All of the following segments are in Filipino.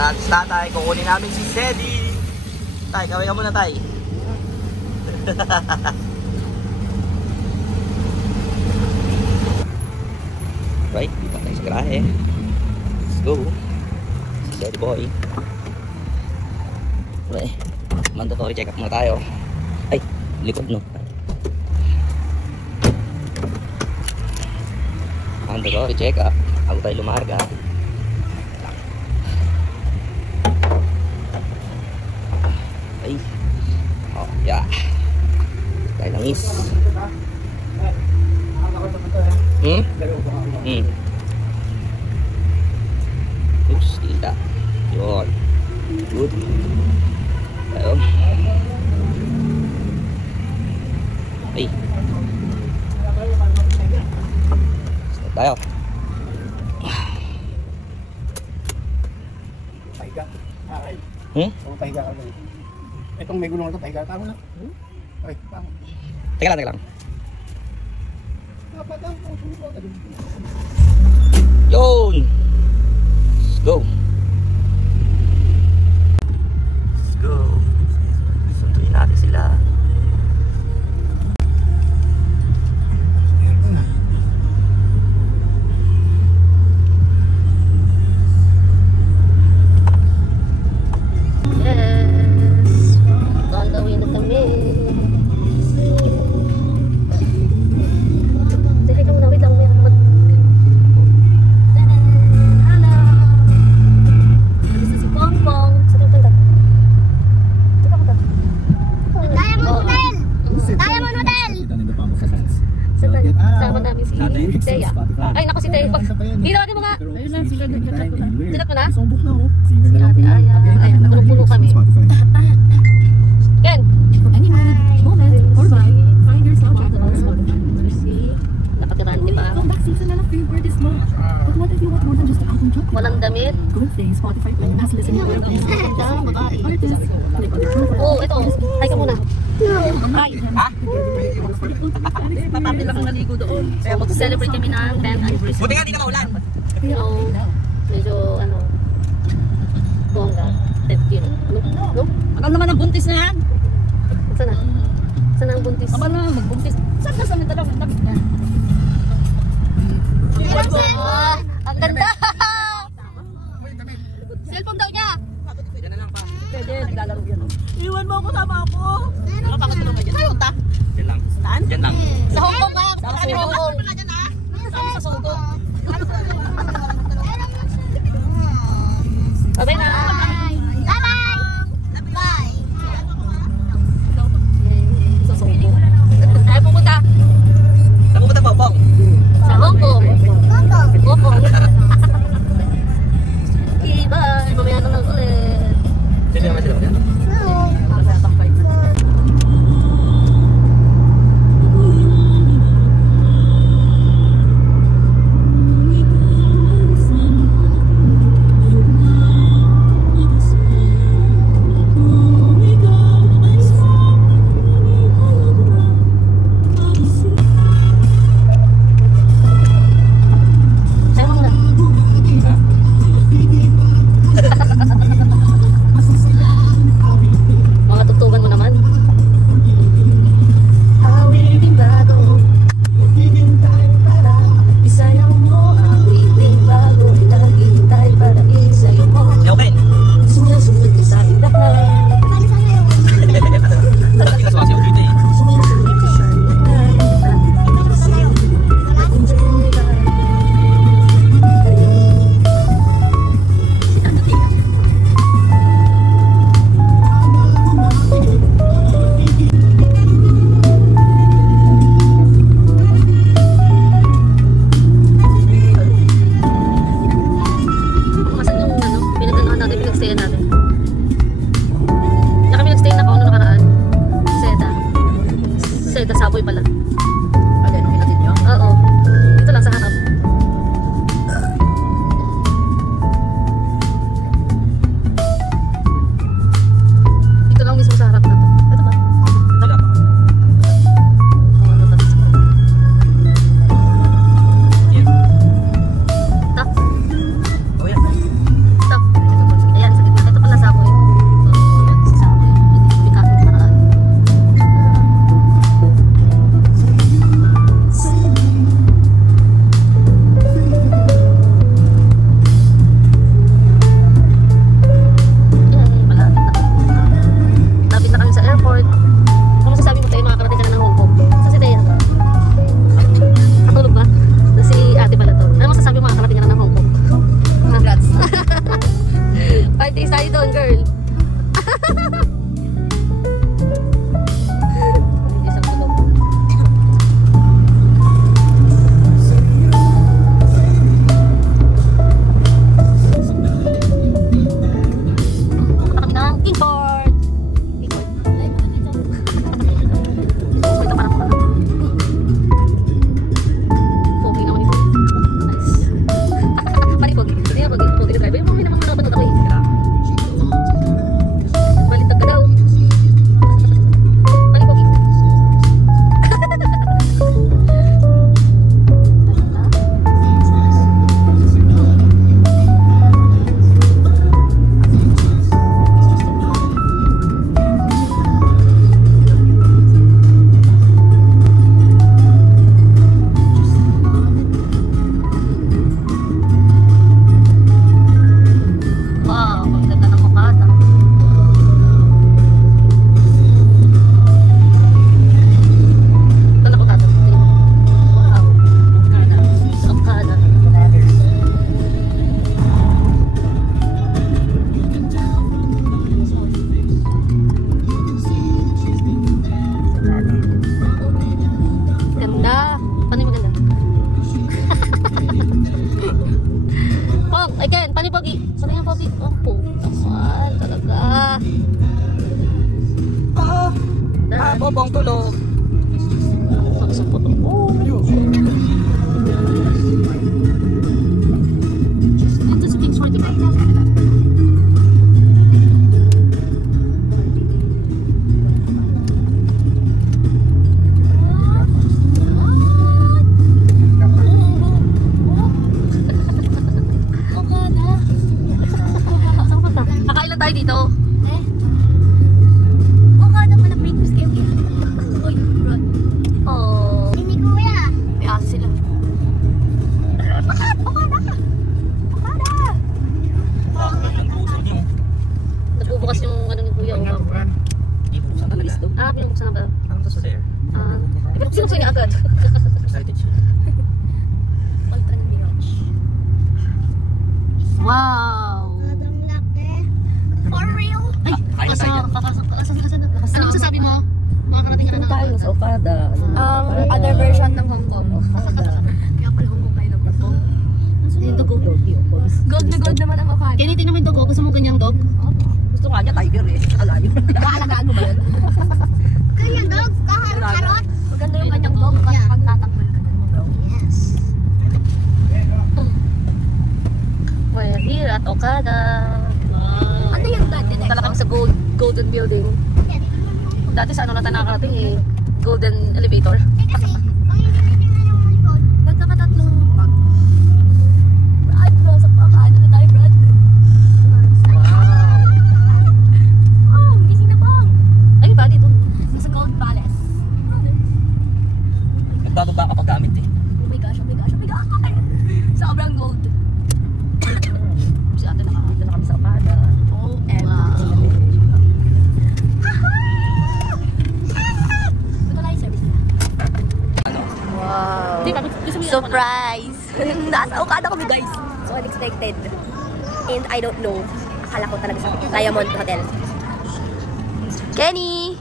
Matis tatay, kukunin namin si Sedi. Tay, kaway ka muna tay. Right, di pa tayo sa garahe. Let's go. Si Sedi boy. Okay, mandatory check up muna tayo. Ay, likod no. Mandatory check up. Ako tayo lumarga. Ay. Oh, yeah. Tayo langis. Oops, kita. Yun. Good. Tayo. Ay. Start tayo. Pahiga. Pahiga ka lang. Itong may gulong ito, pahiga ka na. Ay, tama. Teka lang. Yun! Let's go! Let's go! Suntuin natin sila. Ay, naku si Tay. Dito natin mga. Ayun lang, sila nagchat ko na. Sinat mo na? Sombok na oh. Ay, nagpulo kami. Ken! Any moment or by, find yourself at the Spotify. Napatirante pa. Come back season na lang for this month. But what if you want more than just an album track? Walang damit. Good thing Spotify Premium has listening to your artists. Oh, ito. Hi ka muna. Hi. Ha? Paparty lang ang naligo doon. So, mag-celebrate kami ng 10th anniversary. Buti nga di na maulan. So, medyo, bongga. 15. No? Alam naman ang buntis na yan. Saan na? Saan na ang buntis? Aba na, magbuntis. Saan na saan ito daw? Ang ganda! Cellphone daw niya! Yan na lang pa. Pwede, naglalaro yan. Iwan mo ako, tama ako. Ano pa katulong ka dyan? Sa'yo ta? Yan lang. Saan? Yan lang. Sa Hong Kong nga! Sa Sa Hong Hong Kong. Kong! Saan sa Sogo? Bye-bye na! Sa Sogo. Ay, pumunta! Saan pupunta, Bobong? Sa Hong Kong! Ay, Ken, paano yung pogi? Paano yung pogi? Oh, po. Mahal talaga. Bobong tulog. Magsupot ako. Ito si King Shorty. Kakain lang tayo dito. Oh. Ini kuya. May aso sila. Nagbubukas yung ano ni Kuya. Ibuksan talaga. Ah, pinubuksan na ba? Ano to sa sir? Ah, pinubuksan niya agad. Excited siya. Wow! Madam laki. For real? Ay, Kaya tayo dyan. Ano masasabi mo? Makakarating ka na Tayo sa Okada. Other version ng Hong Kong. Kaya pala Hong Kong tayo nagpapong. Yung dugo. Gold na gold naman ang Okada. Kaya tingnan mo yung dugo. Gusto mo ganyang dog? Gusto nga niya tiger eh. Alayo. Nakaalagaan mo ba yan? Kaya dog, karot. Maganda yung kanyang dog kasi Yeah. pag tatakbo yung kanyang dog. Yes. We're here at Okada. Wow. Ano yung dati? Punta kami sa Golden Building. Dati sa ano na tayo nakakarating eh. Golden Elevator. Kasi, ang hindi na yung likod. Nagkakatatlong pag. Brad, sa pakaano na tayo, Brad. Oh, gising na pang. Ay, ba dito? Sa Gold Palace. Nagbababa ka paggamit eh. Oh my gosh, oh my gosh, oh my gosh. Sobrang gold. Si ate nakakita na kami sa Okada. Oh, Wow. Ito lang yung service nila. Wow. Di, gusto mo yung Surprise! Nasa Okada kami guys. So unexpected. And I don't know. Akala ko talaga sa Diamond Hotel. Kenny!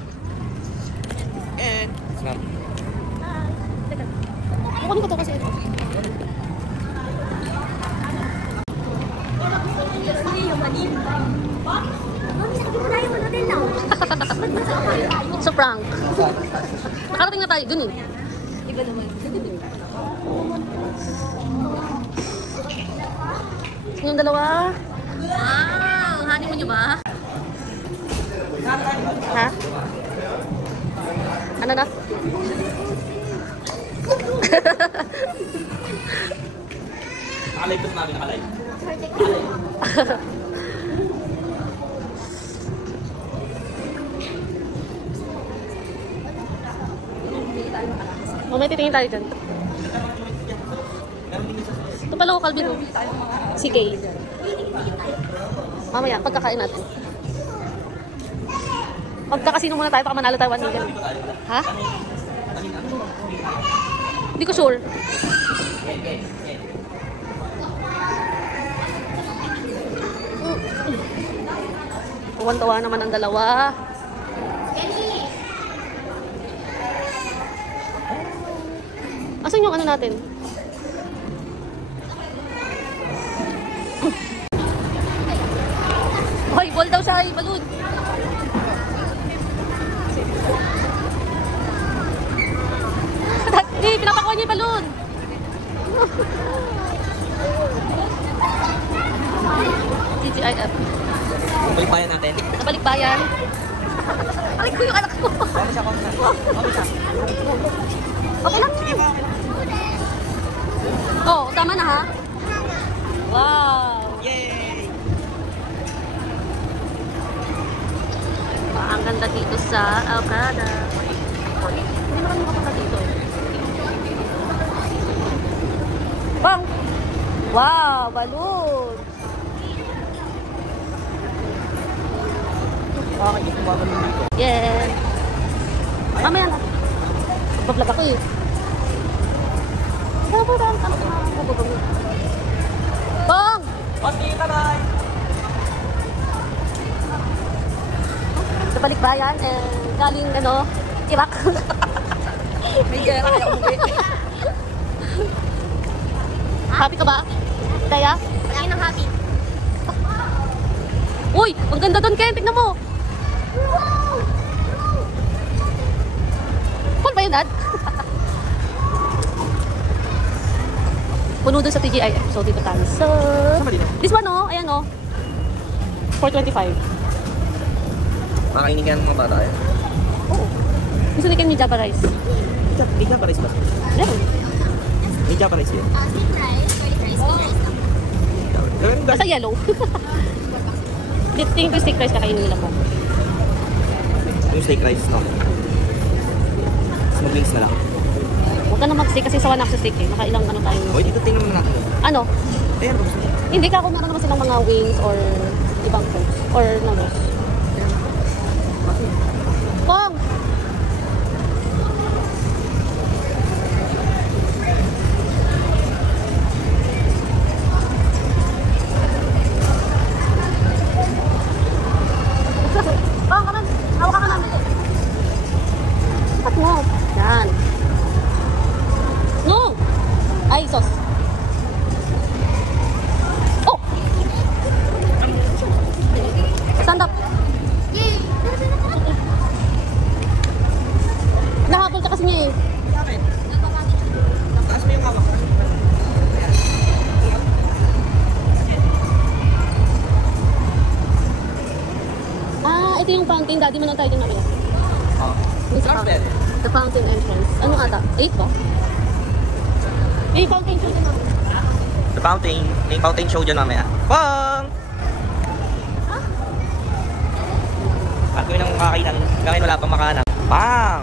And ma'am. Kukunin ko to kasi. Mami, sabi mo na yung hotel lang. Ba't nasa Okada tayo? It's a prank. Nakarating na tayo dun eh. Iba naman. Yung dalawa. Wow! Honeymoon nyo ba? Ha? Ano na? Nakalay ko namin nakalay. O, may titingin tayo dyan. Ito pala ko, Calvin. Oh. Si Kay. Mamaya, pagkakain natin. Pagkakasino muna tayo, baka manalo tayo 1 million. Ha? Hindi ko sure. Tuwan-tuwa naman ang dalawa. Asan yung ano natin? Hoy, ball daw siya ay balloon. Hindi, pinapakuha niya yung balloon. TGIF. Balipayan natin. Nabalikbayan. Aray ko yung anak ko. Kami siya, kami siya. Kami siya. Okay lang. Oh, tama na ha? Wow. Yay! Ang ganda dito sa Okada. Hindi na kami makapunta dito. Bang! Wow, balloon! Okay, gusto mo kami dito. Yeah! Mamaya na. Bablog ako eh. Bang! Pati ka na! Sa balikbayan, galing ano, Iraq. May gera kaya umuwi. Happy ka ba? Kaya? Laki ng happy. Uy, ang ganda doon, Ken. Tignan mo. Full ba yun, Dad? Puno doon sa TGIF. So, dito tayo. So, this one, oh. Ayan, oh. 425. Makainin ka ng mga bata yan. Oo. Gusto ni Ken yung Java rice. May Java rice ba? Meron. May Java rice yun. Steak rice, curly rice, rice. Basta yellow. Tingin ko steak rice kakainin nila po. Yung steak rice, no? Small wings na lang. Huwag ka na mag-steak kasi sawa na ako sa steak eh. Nakailang ano tayo. O, dito tingnan mo natin. Ano? Ayan, gusto niya. Hindi ka kung meron naman silang mga wings or ibang foods. Or ano. Pong! Pong, kaman. Hawak ka namin. Cut mo. Yan. No! Ay, sauce. Oh! Stand up. Nahabol ka kasi niya eh. Taas mo yung hawak. Ah, ito yung fountain. Daddy mo lang tayo din nakita. Oh. It's the fountain entrance. Ano ata? 8 ba? May fountain show din naman. The fountain. May fountain show dyan mamaya. Pang! Ako yun ang kakainan. Ngayon wala pang makanan. Pang!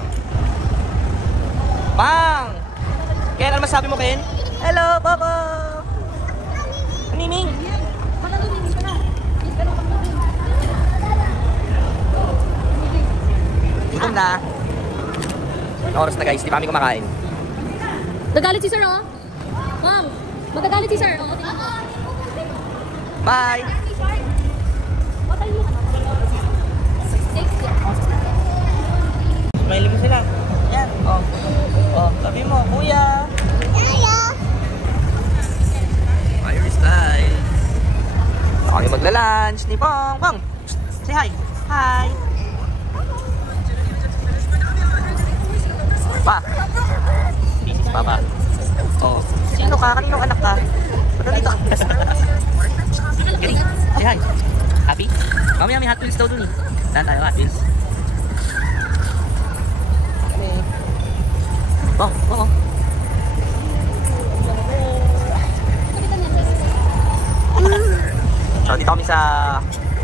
Pang! Ken, ano masabi mo, Ken? Hello, Papa! Miming! Gutom na. Ang oras na guys, di pa kami kumakain. Nagalit si sir, oh. Ma'am, magagalit si sir. Oh, tingnan mo. Bye! Smiling mo sila. Yan. Oh. Oh, sabi mo, kuya. Kaya. Fire style. Ako yung magla-lunch ni Pong. Pong, say hi. Hi. Pa. This is Papa. Oh. Sino ka? Kaninong anak ka? Ba't nandito ka? Galing. Say hi. Happy? Mamaya may Hot Wheels daw dun eh. Saan tayo Hot Wheels? Bong, bong. So, dito kami sa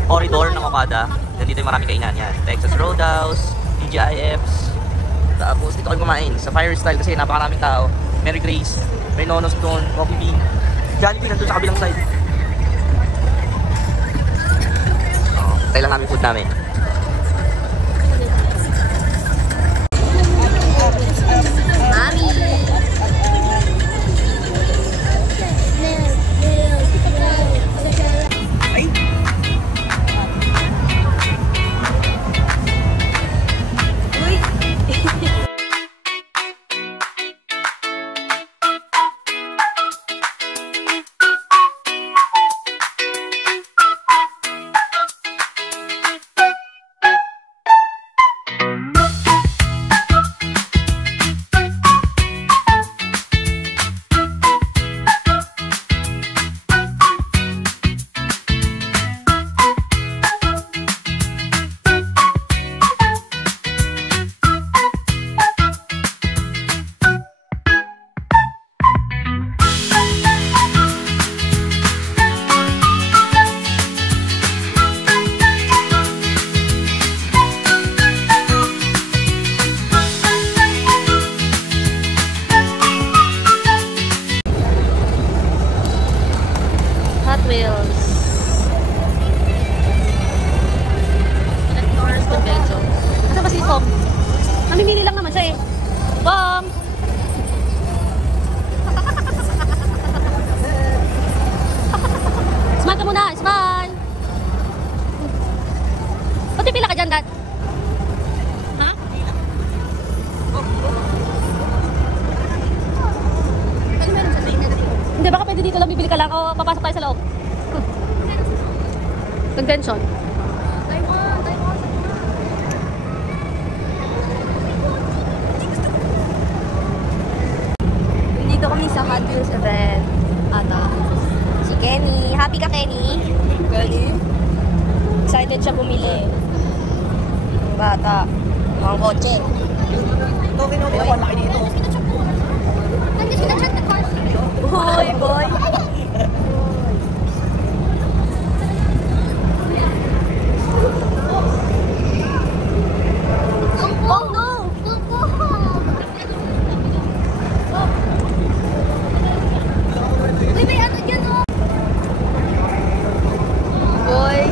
corridor ng Okada. Dito yung marami kainan yan. Texas Roadhouse, TGIFs. Tapos dito kami kumain sa Fire Style kasi napakaraming tao. Mary Grace, may Nonos doon, Coffee Bean. Jollibee nandun sa kabilang side. Tayo lang namin food namin. Mami. Ay! Hot Wheels. Electors Convention. Asa ba si Tom? Namimili lang naman siya eh. Tom! Smile ka muna. Smile! Ba't pipila ka dyan, Dad? Ha? Hindi, baka pwede dito lang bibili ka lang o papasok tayo sa loob. Convention. Dito kami sa Hot Wheels event. Ata. Si Kenny. Happy ka, Kenny? Kenny? Excited siya bumili. Ang bata. Mga kotse. Ito, kinuha ko. Laki dito. Boy, boy. Oh no! Uy, may ano dyan, oh! Boy,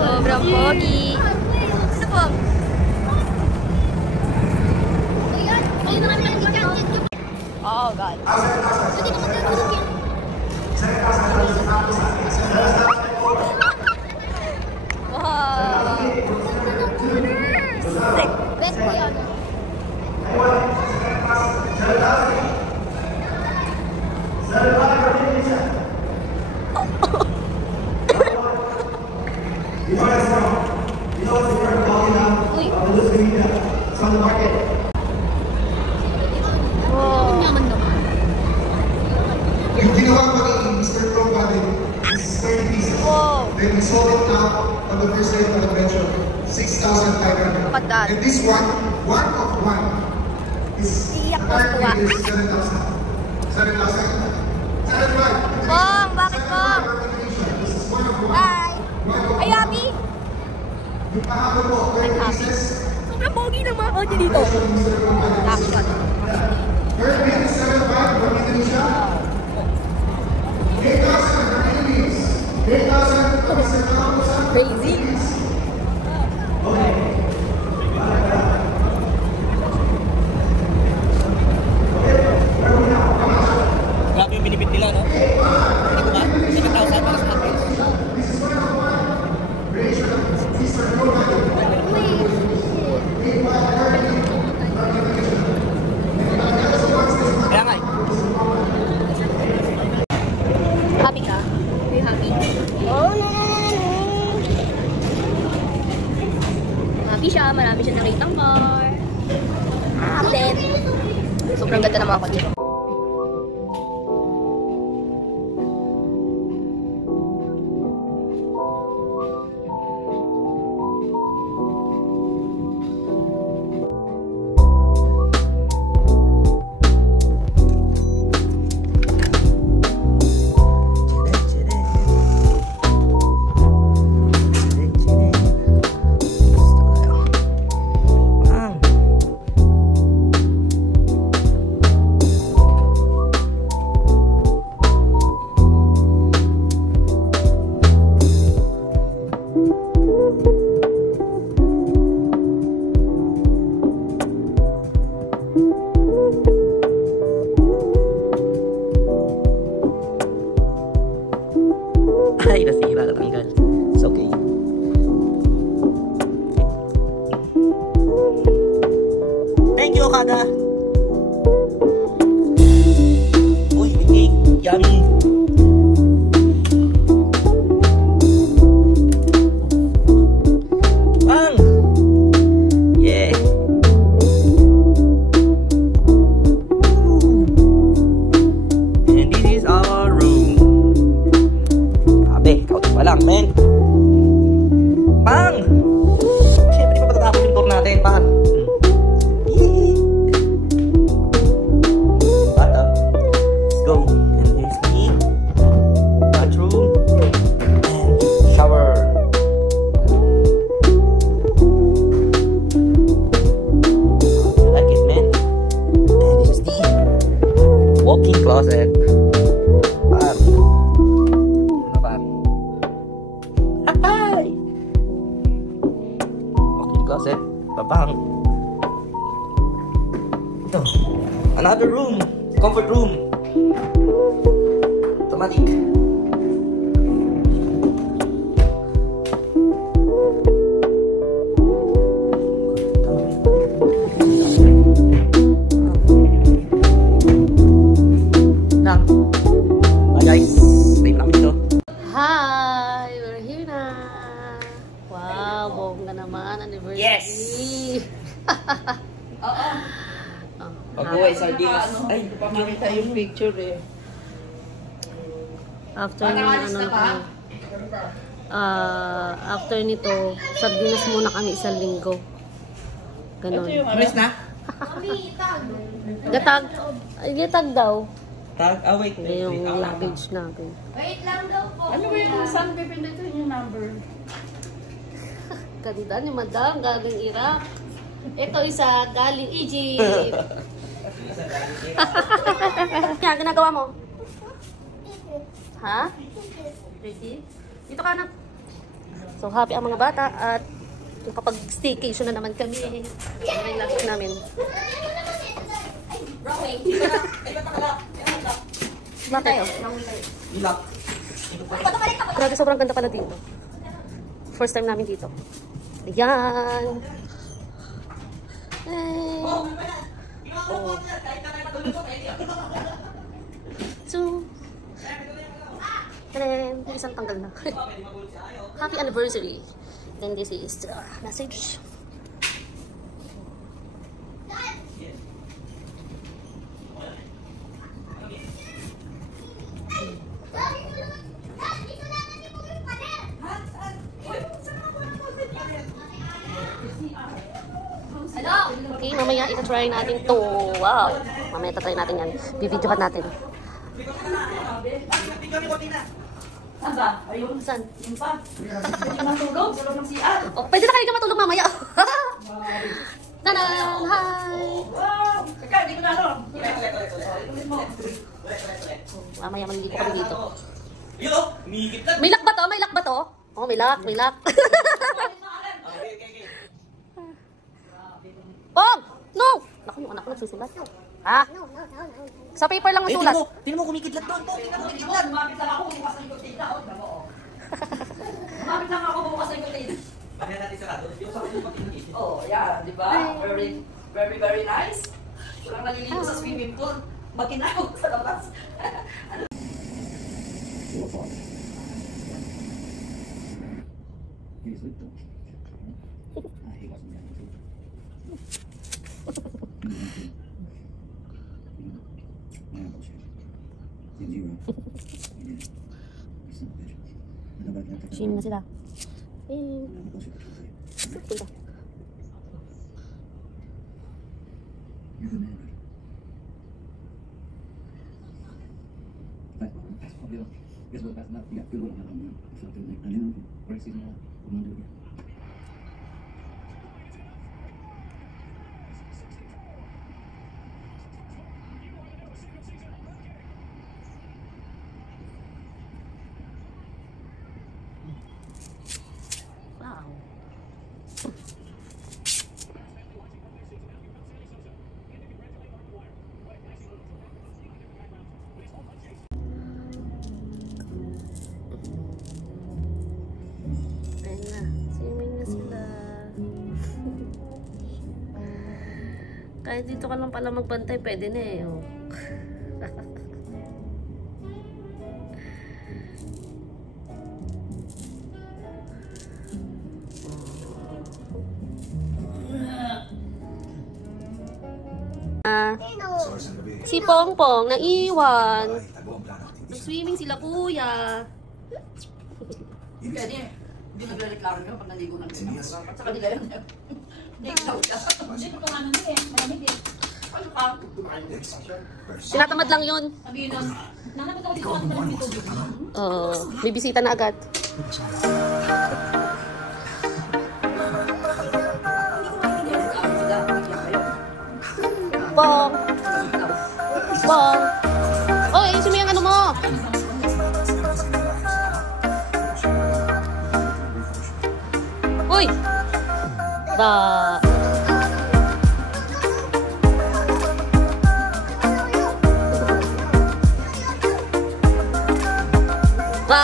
sobrang pogi. Ano po? Oh, God. Wow. Sick. Best po yan. Yung ginawa ko ni Mr. Pro Body is 30 pieces. Wow. Then we sold it now on the first day of the convention, 6,500. Look at that. And this one of one, is Iyak ko kuha. 7,000. 7,000? 7,500. Pong, bakit Pong? This is one of one. Hi. Are you happy? Yung kahapon po, 30 pieces. Sobrang pogi ng mga kotse dito. Action. First bid is 7,500 from Indonesia. 8,000 from Philippines. 8,000 from Mr. Kamusa. Crazy. Grabe yung binibit nila, no? Ano ba? 7,000 para sa akin. Kaya nga eh. Happy ka? Are you happy? Oh, no. Happy siya. Marami siya nakitang car. Happy. Sobrang ganda ng mga kotse. Ay, nasira, natanggal. It's okay. Thank you, Okada. Uy, cake. Yummy. Bang! Yeah. And this is our room. Abe, kauti pa lang, men. Pang! Siyempre, di pa patatapos yung tour natin, Pang. Bata. Let's go. And here's me. Bathroom. And shower. I like it, man. And this is the walk-in closet. Hi! Walk-in closet. Babang. Ito. Another room. Comfort room. Automatic. Lang. Bye guys. Stay namin dito. Hi! Pag-uwi, sardinas. Ay, Pakita yung picture eh. After after nito, sardinas muna kami isang linggo. Ganon. Miss na? Gatag. Ay, gatag daw. Wait. Hindi yung luggage natin. Ano ba yung saan pipindutin yung number? Ganda ni Madam, galing Iraq. Ito isa, galing Egypt. Yan, ginagawa mo? Ha? Ready? Dito ka na. So, happy ang mga bata at kapag staycation na naman kami. Yan ang last namin. Ba tayo? Ilak. Grabe, sobrang ganda pala dito. First time namin dito. Ayan. Hey. Oh. So, and isang tanggal na. Happy anniversary. Then this is the message. Okay, mamaya ita-try natin to. Wow. Mamaya ita-try natin yan. Bibidyohan natin. Saan ba? Ayun. Saan? Yung pa. Pwede matulog. Tulog ng CR. Oh, pwede na kayo ka matulog mamaya. Tanan! Hi! Wow! Teka, hindi ko na ano. Mamaya maniligo kami dito. Yun o, umigit lang. May lock ba to? May lock ba to? Oh, may lock. May lock. Okay. Pong! No! Naku, yung anak ko nagsusulat. Ha? Sa paper lang ang sulat. Tingnan mo, kumikidlat doon. Tingnan mo, kumikidlat. Lumapit lang ako. Bukas ang ikot dito. Lumapit lang ako. Bukas ang ikot dito. Bakit natin sarado? Yung sa akin, patingin. Oh, yeah. Di ba? Very, very, very nice. Walang naliligo sa swimming pool. Makinawag sa labas. Gym na sila. Eh. Tingnan. Wow. Ayun na. Swimming na sila. Kahit dito ka lang pala magbantay, pwede na eh. Oh. Si Pongpong naiwan. Nag-swimming sila kuya. Pwede. Hindi nagre-reklamo nyo pag naligo ng gano'n. At sa kanila yun. Hindi ikaw ka. Hindi ko ano na eh. Malamig eh. Ano ka? Tinatamad lang yun. Sabihin nun, nanapot ako dito ano malamig tubig. May bisita na agad. Pong! Pong! Oh, ayusin mo yung ano mo! Uy! Ba! Ba!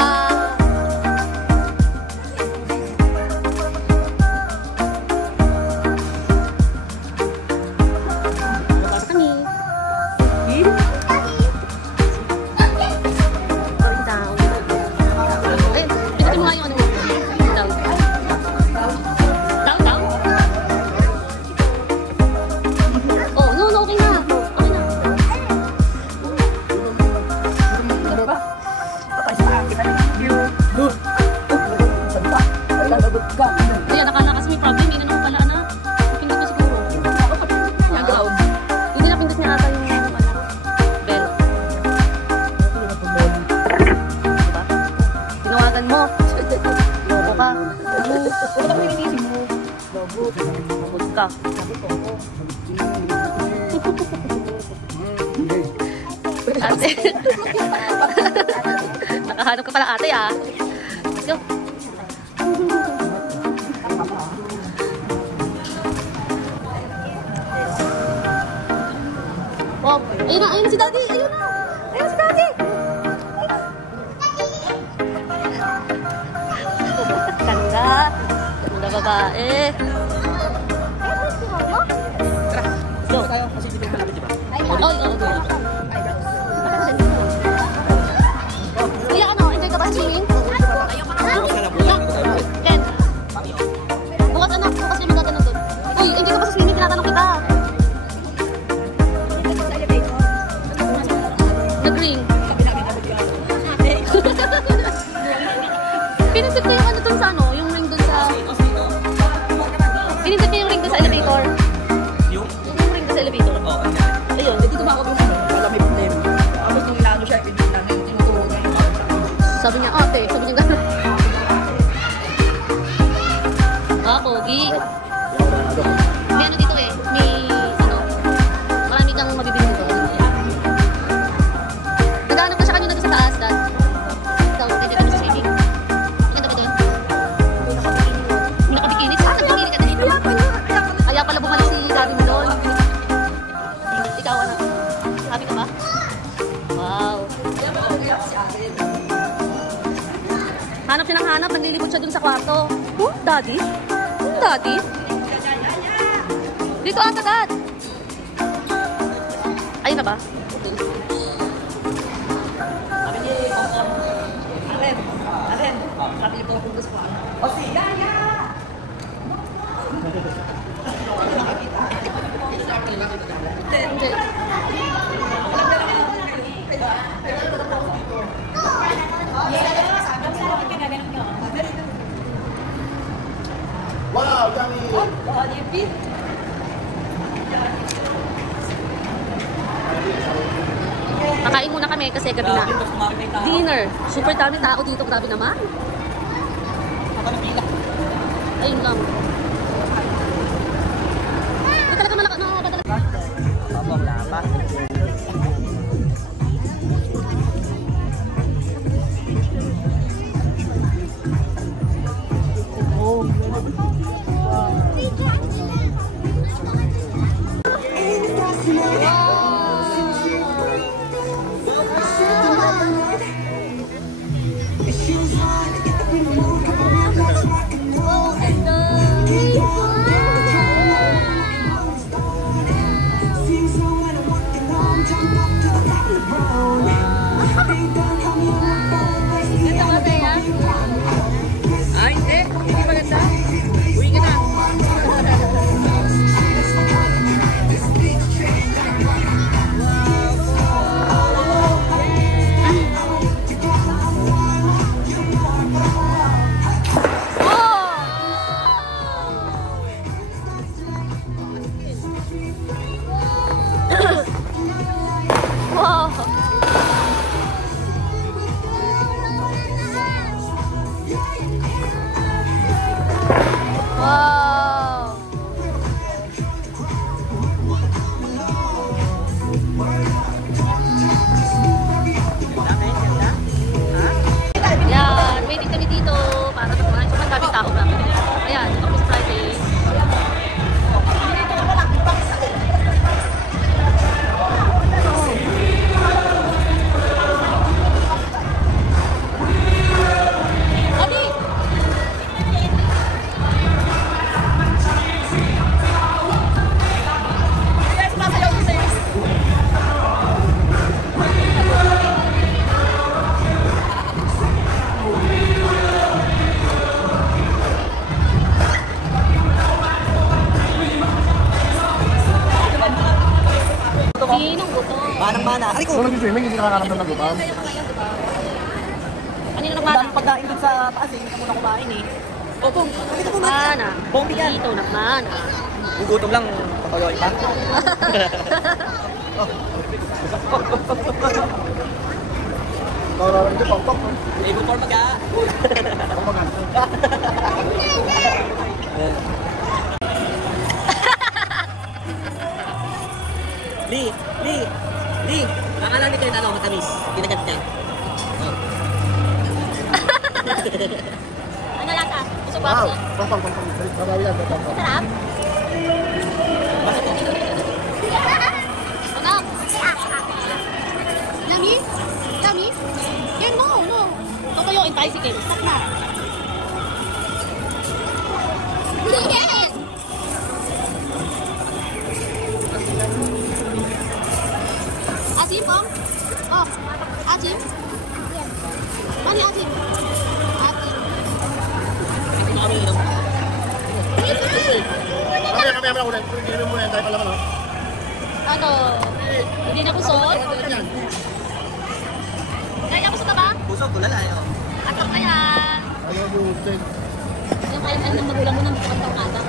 Ayan, nakala kasi may problem. Hindi na naman pala, anak. Pindot ko siguro. Wow. Hindi na pindot niya ata yung bell. Diba? Tinawagan mo. Loko ka. Ano ba iniisip mo? Loko ka. Ate. Nakahanap ka pala ate ah. Let's go. Oh, ayun na si Daddy. Ayun na. Ayun si Daddy. Ganda. Ganda babae. Go. Kuya, ano? Enjoy ka ba swimming? Ken. Bukas anak. Bukas naman natin doon. Uy, enjoy ka ba sa swimming? Tinatanong kita. Nag-ring. Pinindot ko yung ano dun sa ano? Yung ring dun sa... Pinindot ko yung ring dun sa elevator. Yung ring dun sa elevator. Oo, Ayun. Dito ba ako yung wala may problema. Tapos nung inaano siya, tinuturo niya yung Sabi niya, ate. Sabi niya gano'n. Ah, pogi. May ano dito eh. May ano. Marami kang mabibili dito. Naghanap ka siya kanina doon sa taas, Dad. Ikaw, pwede ka doon sa swimming. Maganda ba doon? May nakabikini. Saan nakabikini ka na dito? Kaya pala bumalik si Daddy mo doon. Ikaw, ano? Happy ka ba? Wow. Hanap siya ng hanap. Naglilibot siya dun sa kwarto. Oh, Daddy? Daddy? Dito ata, Dad. Ayun na ba? Okay. sabi niya, Aren, sabi niya po kung gusto ko. O si Yaya! Okay. Wow, Johnny! Kakain muna kami kasi gabi na. Dinner. Super dami tao dito. Grabe naman. Ayun lang. Ito talaga malaki. No, ba talaga? wala pa. Manang-mana. Aray ko! Kung nag-swimming, hindi nakakaramdam ng gutom. Kanina nagmana. Pagkain dun sa taas eh, hindi ka muna kumain eh. Oh, Bong. Bakit ako Mana. Bong yan. Dito na, mana. Gugutom lang. Patoyoy pa. Ito, pok-pok. Ego for maga. Lee. Akala nito yung matamis. Ginagat niya. Ano lata? Gusto ba Wow. ako? Pok-pok. Marami yan. Sarap? Pagam. Yummy? Yummy? Yan mo, no. Ito yung tricycle. Stop na. Yes! Asim, Bong? Oh, Asim? Mani Asim? Asim. Kami ulit. Hindi mo yan. Tayo pala naman. Ano? Hindi na kusot? Kaya kusot na ba? Pusok, tulala yun. Atang kaya. Ayaw mo ulit. Yung kaya ng magulang mo nang bukang tangkata.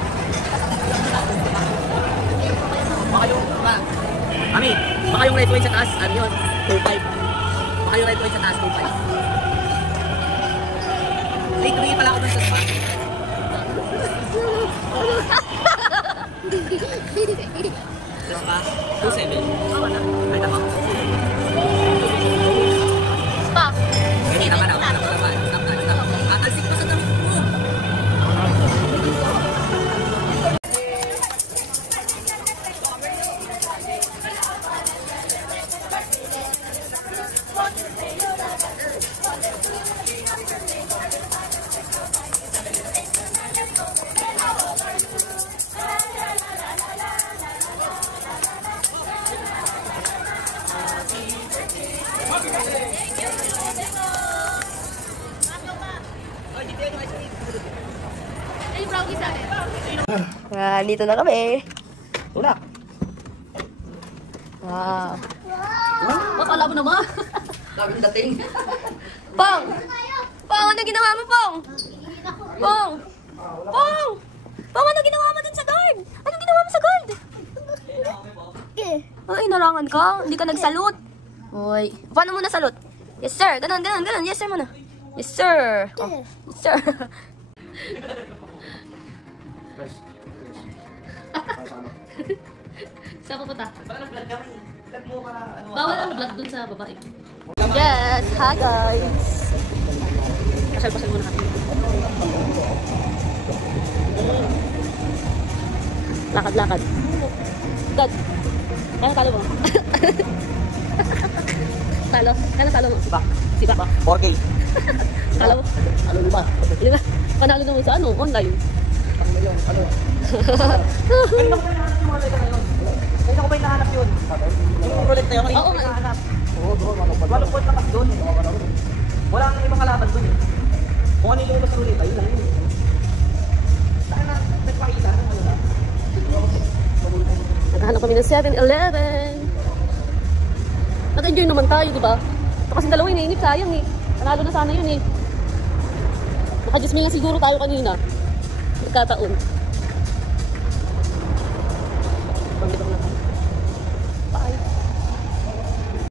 Baka yung, Mami, baka yung red wine sa taas, ano yun? 2.5. Baka yung red wine sa taas, 2.5. Ay, tuloy pala ako dun sa spa. Ano ka? 2.7. Ay, tama. Spa. Hindi naman ako. Stop na. Atalsik pa sa damit mo. Ay, brownie sa akin. Dito na kami. Tulak. Wow. Akala mo naman. Daming dating. Pong! Pong, ano ginawa mo, Pong? Pong! Pong! Pong, ano ginawa mo dun sa guard? Ano ginawa mo sa guard? Ay, narangan ka. Hindi ka nagsalute. Uy. Paano mo nasalute? Yes, sir. Ganon. Yes, sir muna. Yes, sir. Oh. Yes, sir. Saan pupunta? Bawal ang vlog dun sa babae. Yes, hi guys. Pasal-pasal muna kami. Lakad-lakad. God. Kaya talo mo. Talo. Kaya talo mo. Siba. 4K. Talo mo. Ano ba? Lima. Panalo naman sa ano? Online. Kaya ko ba yung nahanap yun? Yung roulette na yun, kanina Oo ko nga. nahanap. Oo, doon. Ano ba? Walang point lakas doon. Wala nang ibang kalaban doon eh. Kung ano yung lumabas sa roulette, ayun lang yun. Saan na nagpakita? Naghahanap kami ng 7-Eleven. Nag-enjoy naman tayo, di ba? Ito kasi dalawa iniinip, sayang eh. Panalo na sana yun eh. Naka-Jasmine nga siguro tayo kanina. Nagkataon. Bye.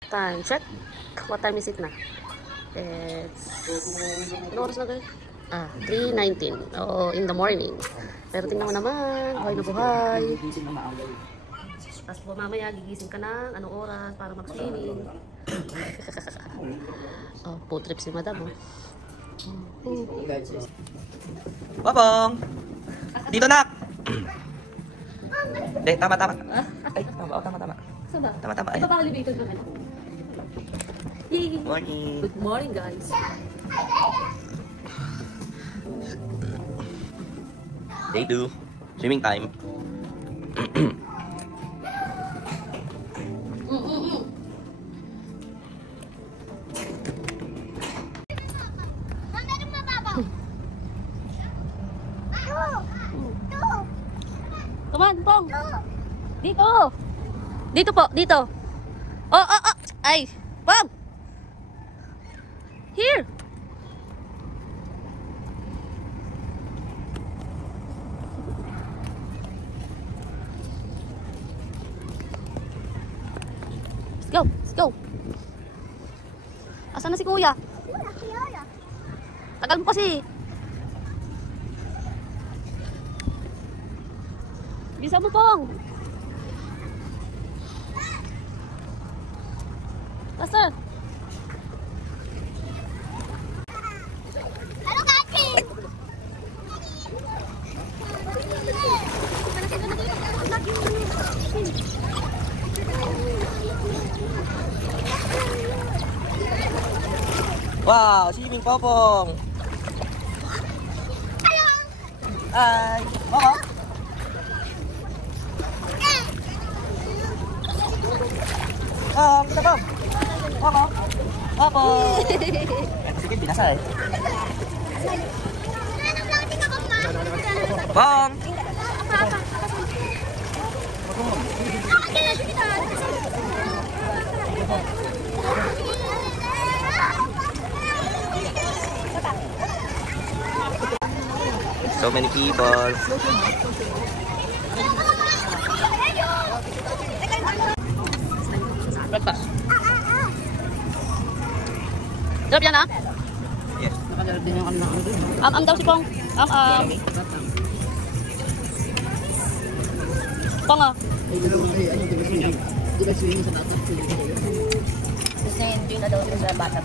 Time check. What time is it na? It's... Ano oras na kayo? 3:19. Oo, in the morning. Pero tingnan mo naman, buhay na buhay. Tapos po mamaya gigising ka ng anong oras para mag-swimming. Oh, food trip si madam. Oh. Babong! Dito nak! Hindi, tama. Ay, tama. Saan ba? Tama. Ay. Ito pa elevator naman. Yay! Morning. Good morning, guys. Day 2. Swimming time. Come on, Pong. Dito. Dito po, dito. Oh. Ay, Pong. Here. Saan na si Kuya? Tagal mo kasi. Bisa mo, Pong. Pastor. Hello, Kati! Wow, swimming Popong. Hi. Mama. Kita Pong. Mama. Popong. Sige, binasa eh. Pong. So many people. Breakfast. Sarap yan, ah. Yes. Am daw si Pong. Pong, ah.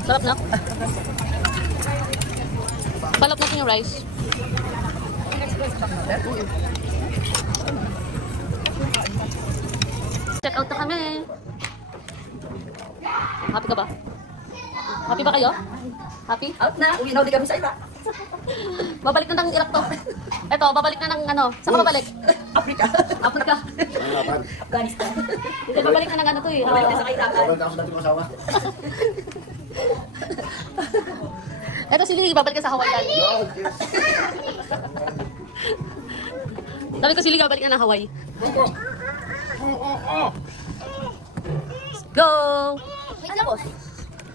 Sarap na. Palap natin yung rice. Check out na kami. Happy ka ba? Happy ba kayo? Happy? Out na. Uwi na ulit kami sa iba. Babalik na ng Iraq to. Eto, babalik na ng ano. Saan ka babalik? Africa. Africa. Afghanistan. Hindi, babalik na ng ano to eh. Babalik na sa kailangan. Sabal ka ako sa dating asawa. Eto si Lily, babalik ka sa Hawaii. Sabi ko si Lily, babalik na ng Hawaii. Go! Wait lang, boss.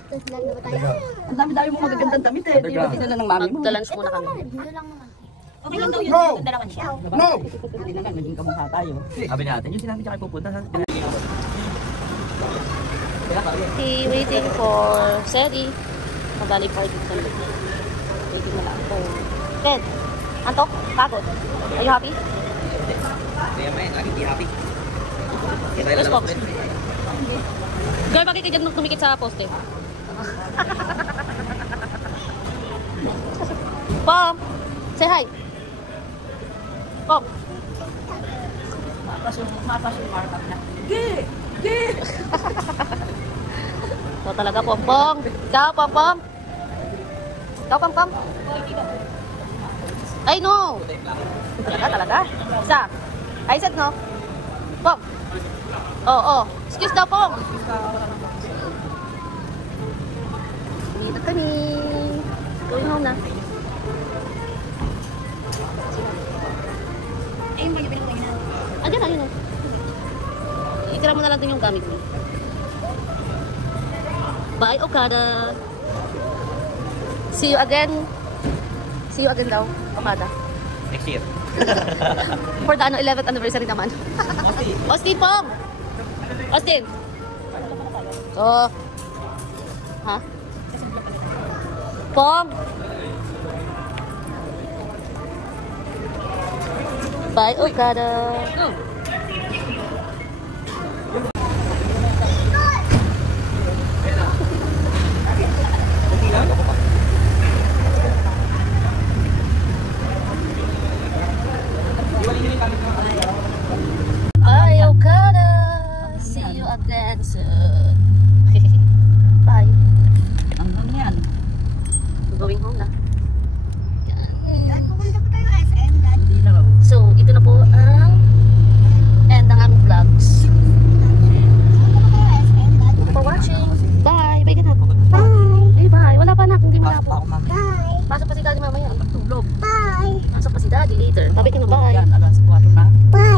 Vlog na ba tayo? Ang dami-dami mo magagandang damit eh. Hindi mo dinala ng mami mo. Magda-lunch muna kami. Dito lang naman. Okay lang daw yun. No! Maganda naman siya. No! Hindi na nga, naging kamukha tayo. Sabi natin, yung sinabi niya kayo pupunta. Okay, waiting for Seri. Madali party sa loob. Waiting na lang po. Ted, antok? Pagod? Are you happy? Kaya may, lagi di happy. Yes, Pops. Girl, bakit ka dyan tumikit sa poste? Pom! Say hi! Pom! Mapas yung markup na. Geh! Geh! Ito talaga, Pom-Pom. Ikaw, Pom-Pom. Ikaw, Pom-Pom. Ay, no. Talaga. Isa. I said no. Pom. Oh. Excuse daw, Pom. Dito kami. Going home na. Ayun ba yung pinag na? Ayun. Itira mo na lang din yung gamit mo. Bye, Okada. See you again. See you again daw, Okada. Next year. For the 11th anniversary naman. Austin, Pong! Austin! Oh. Ha? Pong! Bye, Okada. Go! Bye, Okada. See you again soon. Bye. Hanggang yan. Going home na. Pupunta pa tayo SM, Dad. Hindi na raw. So, ito na po ang end ng aming vlogs. Pupunta pa tayo SM, Dad. For watching. Bye. Bye ka na. Bye. Hey, bye. Wala pa na. Hindi mo na po. Bye. Pasok pa si Daddy mamaya. Tulog. Bye. Pasok pa si Daddy later. Sabi ka na bye. Yan, alas 4 na. Bye.